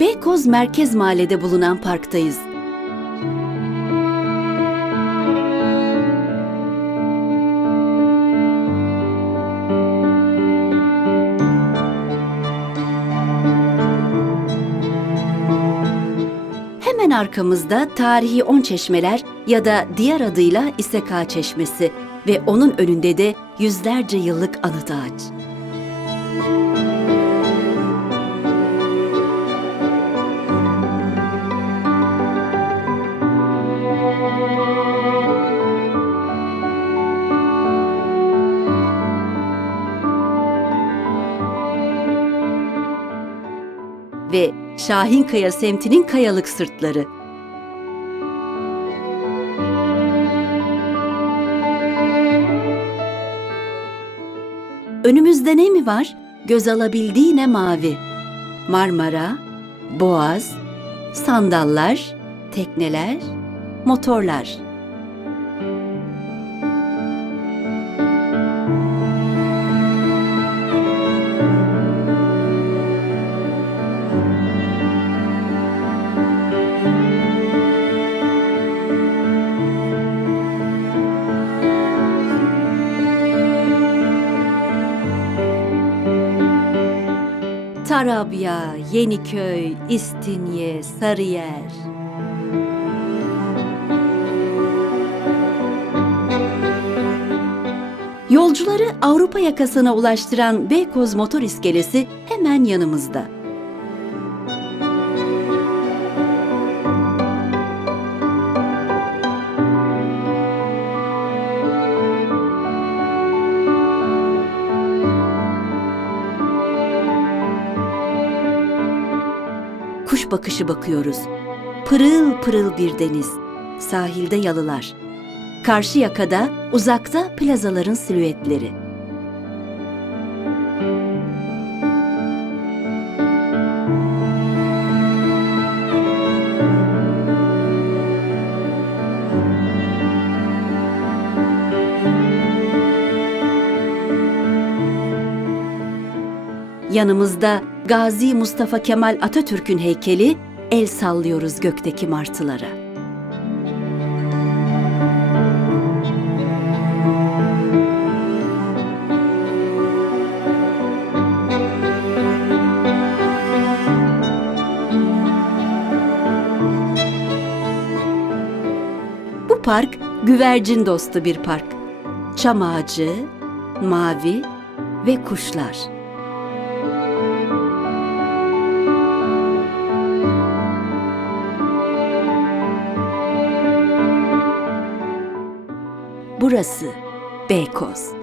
Beykoz Merkez Mahalle'de bulunan parktayız. Hemen arkamızda tarihi On Çeşmeler ya da diğer adıyla İseka Çeşmesi ve onun önünde de yüzlerce yıllık anıt ağaç. Ve Şahinkaya semtinin kayalık sırtları. Önümüzde ne mi var? Göz alabildiğine mavi. Marmara, Boğaz, sandallar, tekneler, motorlar. Tarabya, Yeniköy, İstinye, Sarıyer. Yolcuları Avrupa yakasına ulaştıran Beykoz Motor İskelesi hemen yanımızda. Kuş bakışı bakıyoruz. Pırıl pırıl bir deniz. Sahilde yalılar. Karşı yakada, uzakta plazaların silüetleri. Yanımızda Gazi Mustafa Kemal Atatürk'ün heykeli, el sallıyoruz gökteki martılara. Bu park güvercin dostu bir park. Çam ağacı, mavi ve kuşlar. Burası Beykoz.